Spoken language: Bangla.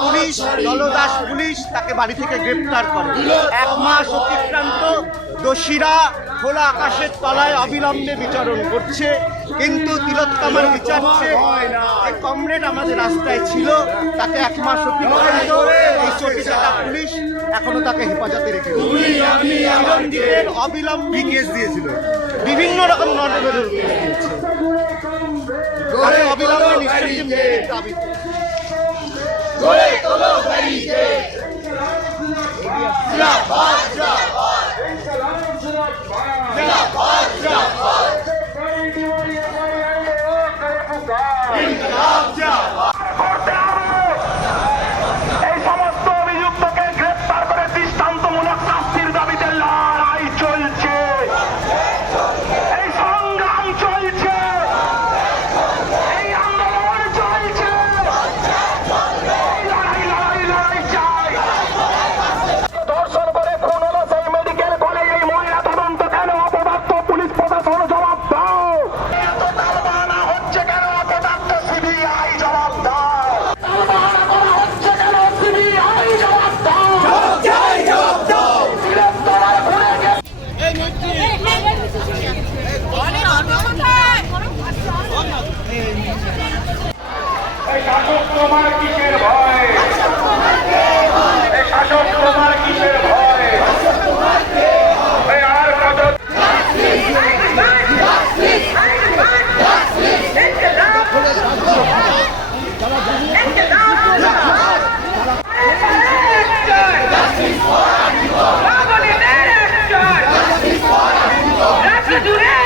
পুলিশ, দলদাস পুলিশ তাকে বাড়ি থেকে গ্রেপ্তার করে। 1 মাস অতিক্রান্ত, দোষীরা খোলা আকাশের তলায় অবিলম্বে বিচরণ করছে, কিন্তু তিলোত্তমার বিচার চেয়ে যে কমরেড আমাদের রাস্তায় ছিল তাকে 1 মাস অতিক্রান্ত, এই চটিচাটা পুলিশ এখনো তাকে হেফাজতে রেখে চিরঞ্জিতের অবিলম্বে কেস দিয়েছিল, বিভিন্ন রকম নরবেদর কেস দিয়েছে, তাকে অবিলম্বে নিশ্চিত মুক্তির দাবিতে। এই সমস্ত অভিযুক্তকে গ্রেপ্তার করে দৃষ্টান্তমূলক শাস্তির দাবিতে লড়াই চলছে, এই সংগ্রাম চলছে, এই আন্দোলন চলছে, এই লড়াই লড়াই লড়াই চাই। ধর্ষণ করে খুন হলো সেই মেডিকেল কলেজ, এই মহিলা তদন্ত কেন? অপদার্থ পুলিশ প্রশাসন জবাব দাও। এত তালবাহানা হচ্ছে কেন? অপদার্থ সিবিআই জবাব দাও। তালবাহানা করা হচ্ছে কেন? সিবিআই জবাব দাও। তিলোত্তমার খুনে এই শাসক তোমার কিসের ভয়? এই শাসক তোমার কিসের ভয়? এই আর কত Let's do that!